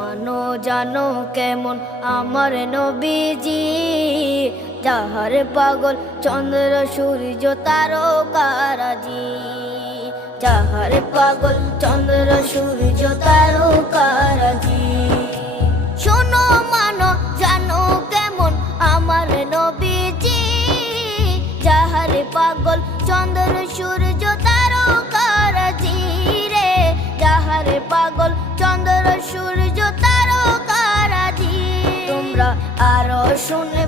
মানো জানো কেমন আমার নবীজি, যাহার পাগল চন্দ্র সূর্য তারকারাজি, যাহার পাগল চন্দ্র সূর্য তারকারাজি। শোনো মানো জানো কেমন আমার নবীজি, যাহার পাগল চন্দ্র সূর্য তারকারাজি রে, যাহার পাগল চন্দ্র সূর্য তারকারাজি। তোমরা আরো শুনে